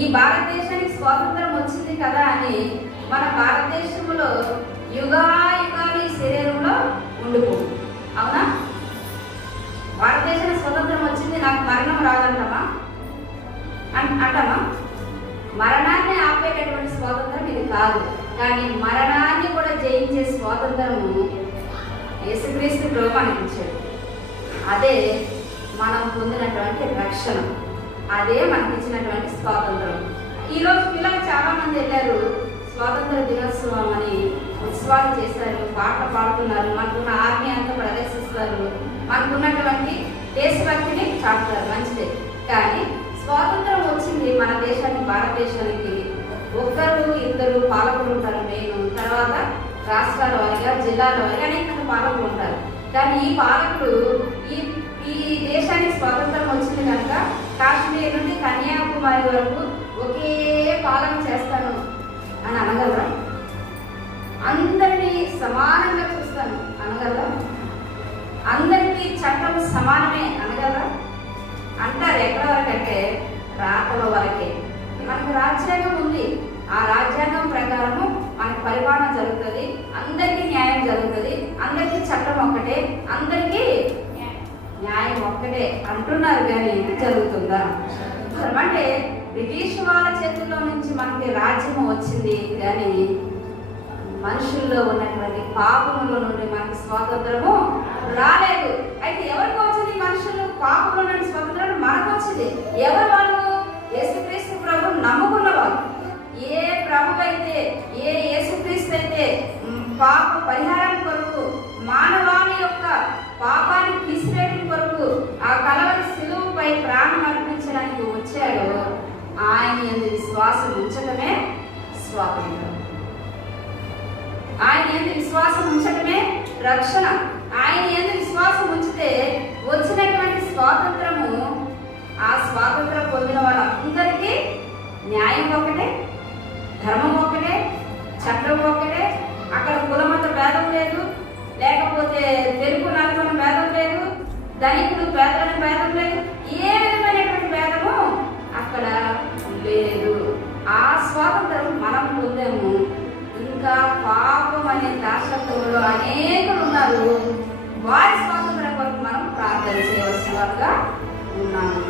ఈ భారతదేశానికి స్వాతంత్రం వచ్చింది కదా అని మన భారతదేశంలో యుగాయుగాలు ఈ శరీరంలో ఉండుకో అవునా? భారతదేశానికి స్వతంత్రం వచ్చింది నాకు మరణం రాదంటామా? అంటామా? మరణాన్ని ఆపేటటువంటి స్వాతంత్రం ఇది కాదు. కానీ మరణాన్ని కూడా జయించే స్వాతంత్రము యేసుక్రీస్తు ప్రభు మనకి అదే మనం పొందినటువంటి రక్షణ. అదే మనకి ఇచ్చినటువంటి వెళ్ళారు స్వాతంత్ర దినోత్సవం అని ఉత్సవాలు చేస్తారు. పాటలు పాడుతున్నారు. మనకున్న ఆర్మీ అంతా ప్రదర్శిస్తారు. మనకున్నటువంటి దేశభక్తిని చాటుతారు. మంచిదే. కానీ స్వాతంత్రం వచ్చింది మన దేశానికి భారతదేశానికి. ఒక్కరు ఇద్దరు పాలకులు ఉంటారు మెయిన్. తర్వాత రాష్ట్రాల వారిగా జిల్లాల వారిగా అనేక పాలకులు ఉంటారు. కానీ ఈ పాలకులు ఈ ఈ దేశానికి స్వాతంత్రం వచ్చింది కనుక కాశ్మీర్ నుండి కన్యాకుమారి వరకు పాలన చేస్తాను అని అనగలరా? అందరినీ సమానంగా చూస్తాను అనగలరా? అందరికీ చట్టం సమానమే అనగలరా? అంటారు ఎక్కడ వరకంటే రాకల వరకే. మనకు రాజ్యాంగం ఉంది. ఆ రాజ్యాంగం ప్రకారము మనకు పరిపాలన జరుగుతుంది. అందరికీ న్యాయం జరుగుతుంది. అందరికీ చట్టం ఒక్కటే. అందరికీ న్యాయం. ఒక్కటే అంటున్నారు కానీ జరుగుతుందా? అంటే బ్రిటిష్ వాళ్ళ చేతుల్లో నుంచి మనకి రాజ్యం వచ్చింది కానీ మనుషుల్లో ఉన్నటువంటి పాపముల నుండి మనకి స్వాతంత్రము రాలేదు. అయితే ఎవరికి వచ్చింది మనుషులు? పాపముల నుండి స్వాతంత్రం మనకు వచ్చింది. ఎవరు వాళ్ళు? యేసుక్రీస్తు ప్రభు నమ్ముకున్న వాళ్ళు. ఏ ప్రభు అయితే ఏ యేసుక్రీస్తు అయితే పాప పరిహారం విశ్వాసం ఉంచటమే స్వాతంత్రం ఆయన ఎందు విశ్వాసం ఉంచటమే రక్షణ. ఆయన ఏంది విశ్వాసం ఉంచితే వచ్చినటువంటి స్వాతంత్రము ఆ స్వాతంత్రం పొందిన వాళ్ళందరికీ న్యాయం ఒకటే ధర్మం ఒకటే చట్టం ఒకటే అక్కడ కులమత భేదం లేదు లేకపోతే తెలుగు నలుగున భేదం లేదు ధనికుడు పేదలని భేదం అనే అనేకులు ఉన్నారు వారి స్వాతంత్రం కొరకు మనం ప్రార్థన చేయవలసిన వారుగా ఉన్నాము.